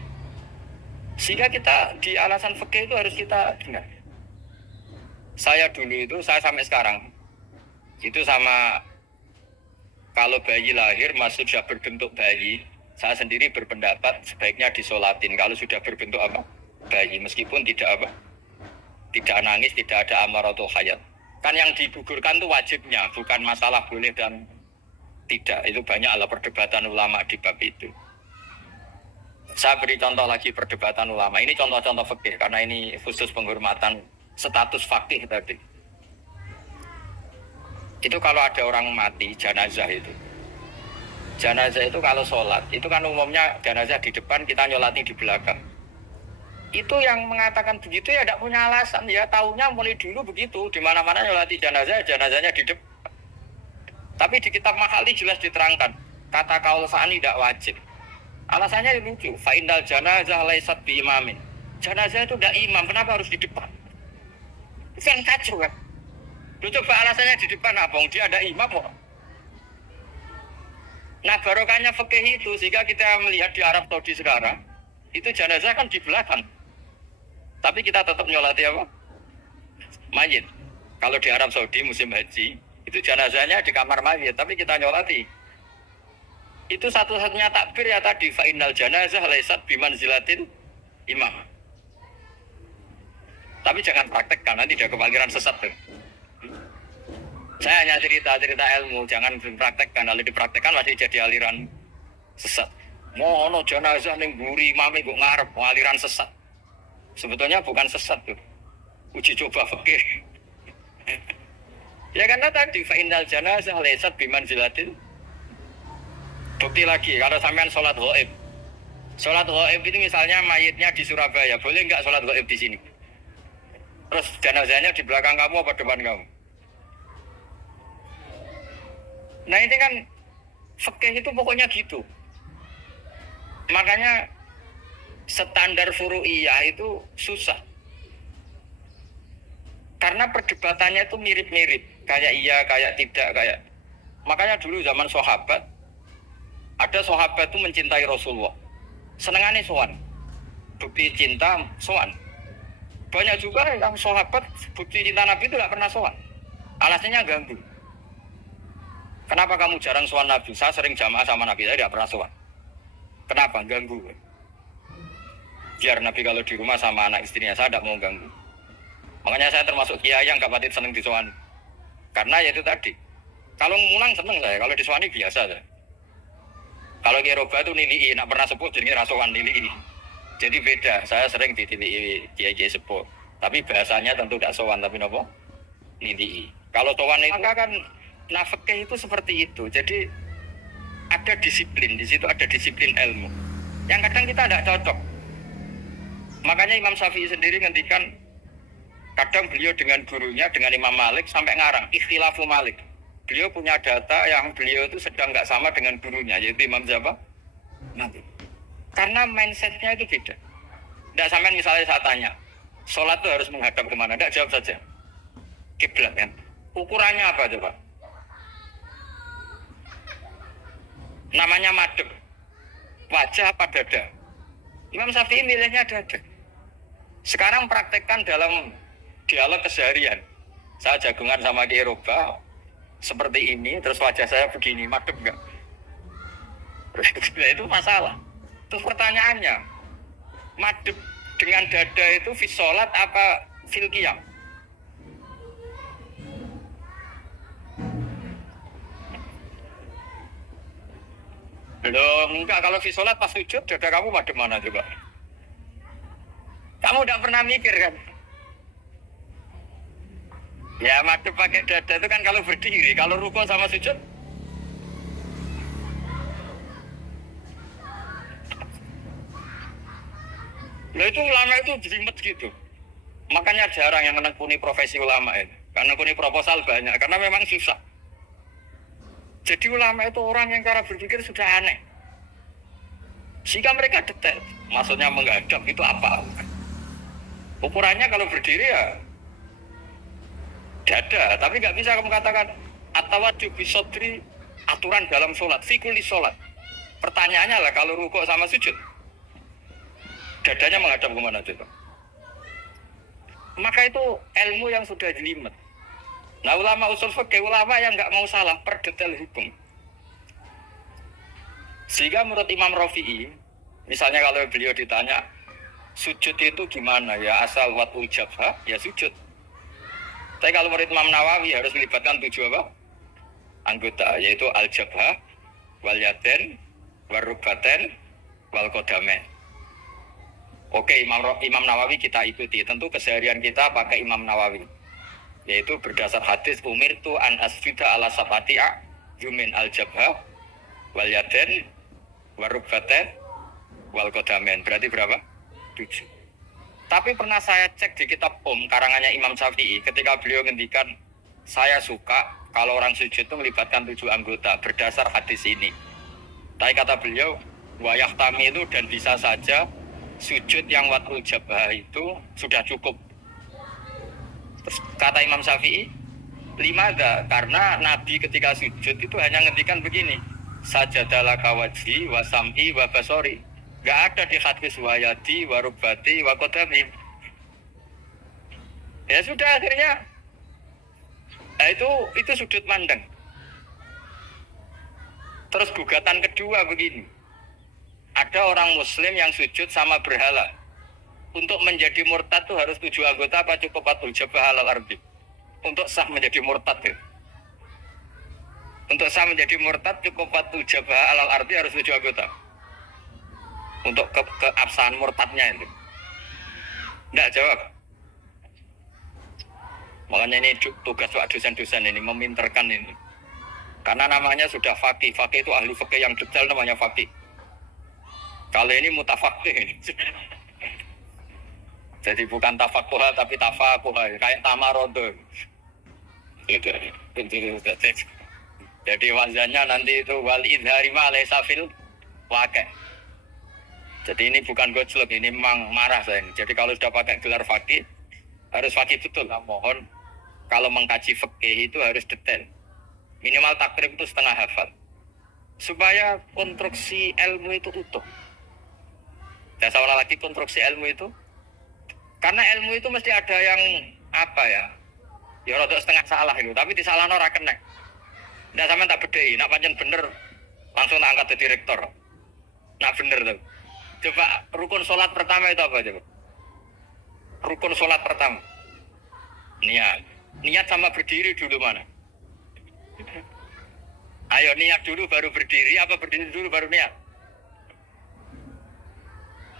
Sehingga kita di alasan fikih itu harus kita dengar. Saya dulu itu, saya sampai sekarang itu sama kalau bayi lahir masih sudah berbentuk bayi, saya sendiri berpendapat sebaiknya disolatin kalau sudah berbentuk apa? Bayi, meskipun tidak nangis, tidak ada amaratul hayat. Kan yang digugurkan itu wajibnya, bukan masalah boleh dan tidak. Itu banyak ala perdebatan ulama di bab itu. Saya beri contoh lagi perdebatan ulama. Ini contoh-contoh fikih karena ini khusus penghormatan status fakih tadi. Itu kalau ada orang mati jenazah itu. Jenazah itu kalau sholat, itu kan umumnya jenazah di depan, kita nyolati di belakang. Itu yang mengatakan begitu ya tidak punya alasan, ya taunya mulai dulu begitu, di mana-mana nyolati jenazahnya di depan. Tapi di kitab Makhali jelas diterangkan kata kaul sa'ani tidak wajib. Alasannya lucu, fa indal janazah laisat bi imamin. Jenazah itu tidak imam, kenapa harus di depan? Itu yang kacau kan. Lu coba alasannya di depan apa? Dia ada imam kok. Nah barokahnya fikih itu sehingga kita melihat di Arab Saudi sekarang itu jenazah kan di belakang. Tapi kita tetap nyolati apa? Mayit. Kalau di Arab Saudi musim haji, itu jenazahnya di kamar mayit, tapi kita nyolati. Itu satu-satunya takbir ya tadi, fa innal janazah laisat bimanzilatin imam. Tapi jangan praktekkan, nanti dia kepaliran sesat tuh. Saya hanya cerita ilmu, jangan dipraktekkan. Kalau dipraktekkan masih jadi aliran sesat. Mono jenazah ning mburi imame kok ngarep aliran sesat. Sebetulnya bukan sesat tuh. Uji coba fikih. Ya karena tadi fa innal janazah laisat bimanzilatin. Bukti lagi kalau sampean sholat ghaib. Sholat ghaib itu misalnya mayitnya di Surabaya, boleh nggak sholat ghaib di sini? Terus jenazahnya di belakang kamu apa depan kamu? Nah ini kan fikih itu pokoknya gitu. Makanya standar furu'iyah itu susah. Karena perdebatannya itu mirip-mirip. Kayak iya, kayak tidak, kayak. Makanya dulu zaman sahabat, Ada sahabat itu mencintai Rasulullah. Senengannya sowan. Bukti cinta sowan. Banyak juga yang sahabat bukti cinta Nabi itu tidak pernah sowan. Alasannya ganggu. Kenapa kamu jarang sowan Nabi? Saya sering jamaah sama Nabi, saya tidak pernah sowan. Kenapa? Ganggu. Biar Nabi kalau di rumah sama anak istrinya, saya tidak mau ganggu. Makanya saya termasuk kiai yang gak seneng disowani. Karena ya itu tadi. Kalau ngulang seneng saya, kalau disowani biasa saya. Kalau Kiai Roba itu nilai, nak pernah sebut jadi rasawan nilai. Jadi beda, saya sering ditilii Kiai sepuh. Tapi bahasanya tentu tidak sowan, tapi nopo nilai. Kalau sowan itu maka kan nafkah itu seperti itu. Jadi ada disiplin, di situ ada disiplin ilmu. Yang kadang kita tidak cocok. Makanya Imam Syafi'i sendiri ngendikan, kadang beliau dengan gurunya, dengan Imam Malik sampai ngarang ikhtilafu Malik. Beliau punya data yang beliau itu sedang nggak sama dengan gurunya, yaitu Imam siapa? Malik. Karena mindsetnya itu beda. Tidak sampai misalnya saya tanya, sholat itu harus menghadap kemana? Tidak, jawab saja. Kiblat kan? Ukurannya apa coba? Namanya madhep. Wajah apa dada? Imam Syafi'i milihnya dada. Sekarang praktekkan dalam dialog keseharian. Saya jagungan sama Kiai Roba seperti ini, terus wajah saya begini, madhep enggak? Itu masalah. Terus pertanyaannya, madhep dengan dada itu fi sholat apa fil qiyam? Belum, enggak. Kalau fi sholat pas sujud, dada kamu madhep mana coba? Kamu udah pernah mikir kan? Ya madhep pakai dada itu kan kalau berdiri, kalau rukuk sama sujud. Nah itu ulama itu jelimet gitu. Makanya jarang yang menekuni profesi ulama itu. Karena menekuni proposal banyak, karena memang susah. Jadi ulama itu orang yang cara berpikir sudah aneh. Sehingga mereka detail. Maksudnya menghadap itu apa? Ukurannya kalau berdiri ya dada, tapi nggak bisa kamu katakan atawaju bisodri aturan dalam sholat, fikuli sholat. Pertanyaannya lah kalau rukuk sama sujud, dadanya menghadap kemana coba? Maka itu ilmu yang sudah jelimet. Nah ulama usul fikih, ulama yang nggak mau salah per detail hukum. Sehingga menurut Imam Rafi'i, misalnya kalau beliau ditanya sujud itu gimana ya, asal watul jabha ya sujud. Tapi kalau menurut Imam Nawawi harus melibatkan 7 apa? Anggota, yaitu al-jabha, wal yaden, warubaten, wal kodamen. Oke, Imam Nawawi kita ikuti. Tentu keseharian kita pakai Imam Nawawi. Yaitu berdasar hadis umirtu an asjuda ala sabati'a yumin al-jabha, wal yaden, warubaten, wal kodamen. Berarti berapa? 7. Tapi pernah saya cek di kitab karangannya Imam Syafi'i ketika beliau ngendikan saya suka kalau orang sujud itu melibatkan 7 anggota berdasar hadis ini. Tapi kata beliau wayah tami itu dan bisa saja sujud yang watul jabah itu sudah cukup. Terus kata Imam Syafi'i, limada, karena Nabi ketika sujud itu hanya ngendikan begini, sajadalaka wajhi wa sam'i wa basori. Gak ada di hadis wayadi, warubati, wakodami. Ya sudah akhirnya. Nah itu sudut pandang. Terus gugatan kedua begini. Ada orang muslim yang sujud sama berhala. Untuk menjadi murtad itu harus 7 anggota apa cukup watul jabah alal ardi? Untuk sah menjadi murtad ya. Untuk sah menjadi murtad cukup watul jabah alal ardi harus 7 anggota. Untuk keabsahan murtadnya itu. Tidak jawab. Makanya ini tugas dosen-dosen ini meminterkan ini. Karena namanya sudah faqih. Faqih itu ahli fikih yang detail namanya faqih. Kalau ini mutafaqih ini. Jadi bukan tafakuha tapi tafakuha. Kayak tamarodo. Jadi wazannya nanti itu wal idhari ma laysa fil waqi'. Jadi ini bukan gojlok, ini memang marah saya. Jadi kalau sudah pakai gelar fakih, harus fakih betul lah. Mohon kalau mengkaji fikih itu harus detail. Minimal takrib itu setengah hafal. supaya konstruksi ilmu itu utuh. Dan seolah lagi konstruksi ilmu itu, karena ilmu itu mesti ada yang apa ya? Ya rada setengah salah itu, tapi disalahno ora kena. Ndak sampean tak bedhei, nak pancen bener langsung tak angkat jadi rektor. Nak bener tuh. Coba rukun sholat pertama itu apa coba? Rukun sholat pertama. Niat. Niat sama berdiri dulu mana? Ayo niat dulu baru berdiri, apa berdiri dulu baru niat?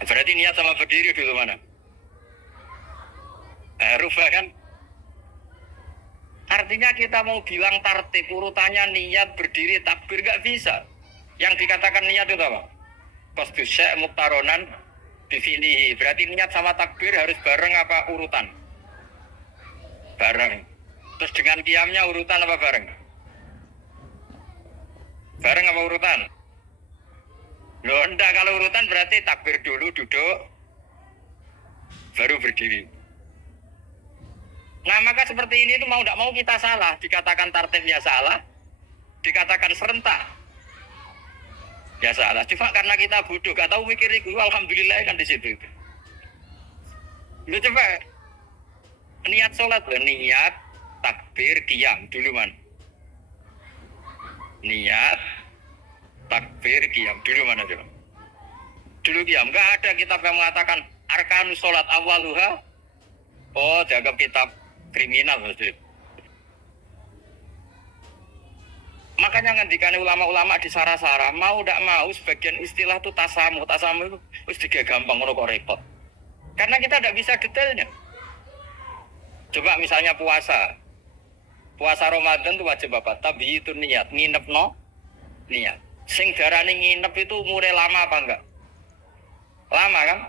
Berarti niat sama berdiri dulu mana? Rubah kan? Artinya kita mau bilang tartib urutannya niat, berdiri, takbir gak bisa. Yang dikatakan niat itu apa? Qasdu syai' muktaronan bifilihi. Berarti niat sama takbir harus bareng apa urutan? Bareng. Terus dengan qiyamnya urutan apa bareng? Bareng apa urutan? Loh enggak, kalau urutan berarti takbir dulu, duduk, baru berdiri. Nah maka seperti ini itu mau tidak mau kita salah. Dikatakan tartibnya salah, dikatakan serentak ya salah. Cuma karena kita bodoh, gak tahu mikir itu, alhamdulillah kan di situ. Lu coba niat sholat, niat takbir qiyam dulu man. Niat takbir qiyam dulu mana coba? Dulu qiyam. Gak ada kitab yang mengatakan arkanus sholat awaluha. Oh, dianggap kitab kriminal maksudnya. Makanya ngendikane ulama-ulama di sarah-sarah, mau tidak mau sebagian istilah itu tasamu itu wis digawe gampang ngono kok repot. Karena kita tidak bisa detailnya. Coba misalnya puasa. Puasa Ramadan itu wajib apa? Tapi itu niat, nginep no niat. Sing darani nginep itu umure lama apa enggak? Lama kan?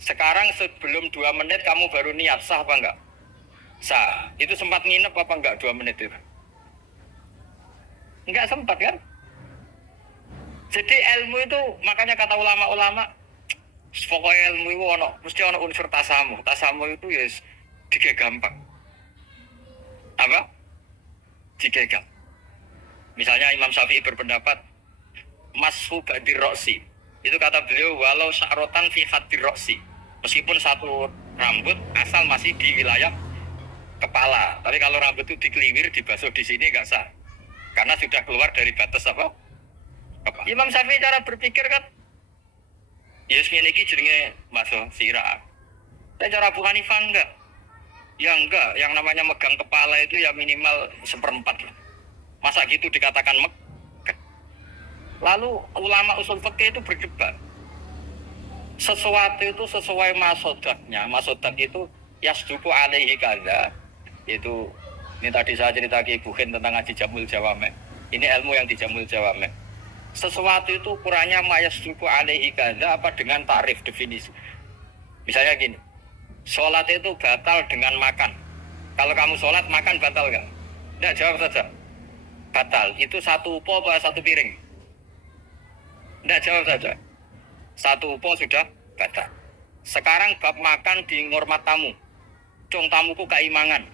Sekarang sebelum 2 menit kamu baru niat, sah apa enggak? Sah. Itu sempat nginep apa enggak 2 menit itu? Enggak sempat kan? Jadi ilmu itu, makanya kata ulama-ulama, pokoknya ilmu itu mesti ada unsur tasamu. Tasamu itu ya digawe gampang. Apa? Digawe gampang. Misalnya Imam Syafi'i berpendapat mashu ba'dir roksi. Itu kata beliau walau sya'rotan fi hadir roksi. Meskipun satu rambut asal masih di wilayah kepala. Tapi kalau rambut itu dikeliwir, dibasuh di sini enggak sah. Karena sudah keluar dari batas apa? Imam Syafi'i cara berpikir kan ya ini jenenge masuk sirah. Tapi cara Abu Hanifah enggak. Ya enggak, yang namanya megang kepala itu ya minimal 1/4 lah. Masa gitu dikatakan Lalu ulama usul fikih itu berdebat. Sesuatu itu sesuai masodaknya. Masodak itu yasduku alaihi kaza. Itu ini tadi saya cerita ke Ibu Khin tentang ngaji Jamul Jawame. Ini ilmu yang di Jamul Jawame. Sesuatu itu ukurannya mayasduku alaihi kaza apa dengan tarif definisi. Misalnya gini. Sholat itu batal dengan makan. Kalau kamu sholat makan batal nggak? Tidak, jawab saja. Batal. Itu satu upo apa satu piring? Tidak, jawab saja. Satu upo sudah batal. Sekarang bab makan di ngormat tamu. Cung tamuku keimangan.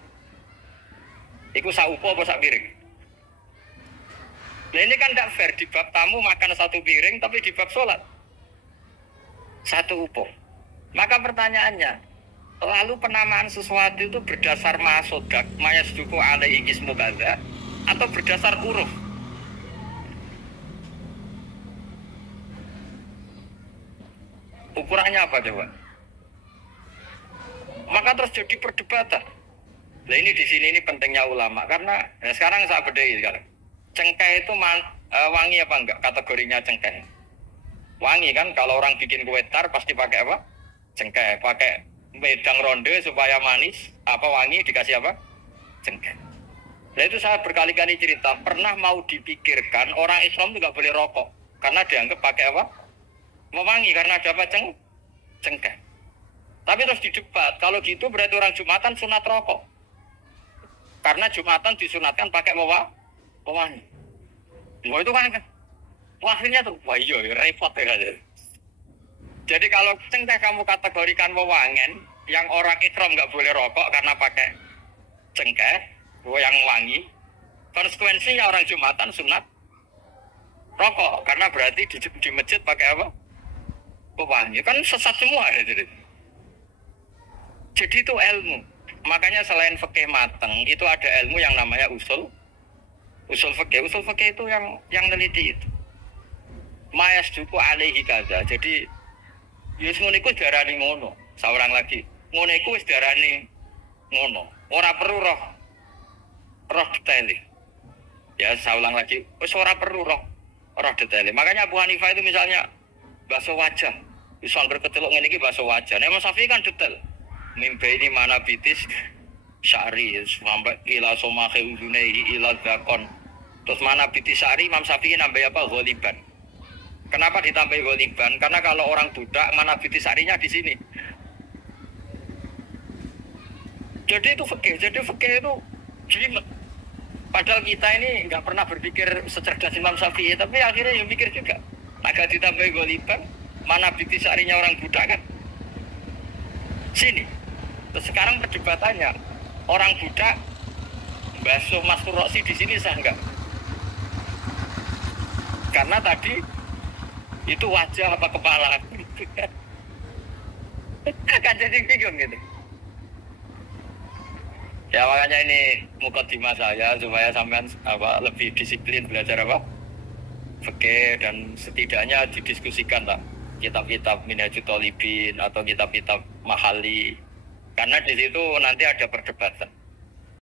Iku sak upo apa sak piring? Nah ini kan tidak fair. Di bab tamu makan satu piring, tapi di bab sholat satu upo. Maka pertanyaannya, lalu penamaan sesuatu itu berdasar masodak, mayasduku alaihi ismu kaza, atau berdasar huruf? Ukurannya apa coba? Maka terus jadi perdebatan. Nah ini di sini ini pentingnya ulama karena sekarang saya bedai sekarang. Cengkeh itu wangi apa enggak? Kategorinya cengkeh. Wangi kan kalau orang bikin kue tar pasti pakai apa? Cengkeh. Pakai wedang ronde supaya manis. Apa wangi dikasih apa? Cengkeh. Nah itu saya berkali-kali cerita pernah mau dipikirkan orang Islam itu nggak boleh rokok karena dianggap pakai apa? Mewangi karena ada apa? Cengkeh. Tapi terus didebat kalau gitu berarti orang Jumatan sunat rokok. Karena Jumatan disunatkan pakai mewangi. Wah itu kan akhirnya tuh, wah iya repot ya. Jadi kalau cengkeh kamu kategorikan mewangen, yang orang Islam nggak boleh rokok karena pakai cengkeh, yang wangi. Konsekuensinya orang Jumatan sunat rokok karena berarti di masjid pakai apa? Pewangi kan sesat semua ya jadi. Jadi itu ilmu. Makanya selain fikih mateng itu ada ilmu yang namanya usul fikih. Usul fikih itu yang neliti itu. Mayas juku alaihi kaza. Jadi yus ngono iku diarani ngono. Seorang lagi. Ngono iku wis diarani ngono. Ora perlu roh detail. Ya, saya ulang lagi. Wis ora perlu roh detail. Makanya Abu Hanifah itu misalnya bakso wajah. Wis angger kecelok ngene iki bakso wajah. Nek Imam Syafi'i kan detail. Mimpi ini mana bitis syari sampai ila somahe uzunehi ila zakon. Terus mana bitis syari Imam Syafi'i nambah apa? Ghaliban. Kenapa ditambah ghaliban? Karena kalau orang budak mana bitis syarinya di sini. Jadi itu fikih. Jadi fikih itu jelimet. Padahal kita ini nggak pernah berpikir secerdas Imam Syafi'i, tapi akhirnya yang mikir juga. Agak ditambah ghaliban, mana bitis syarinya orang budak kan? Sini. Terus sekarang perdebatannya, orang budak basuh masturbasi di sini sah enggak? Karena tadi itu wajah apa kepala? Kan jadi bingung gitu. Ya makanya ini mukadimah saya supaya sampean lebih disiplin belajar fikih dan setidaknya didiskusikan lah kitab-kitab Minhajul Thalibin atau kitab-kitab Mahali. Karena di situ nanti ada perdebatan.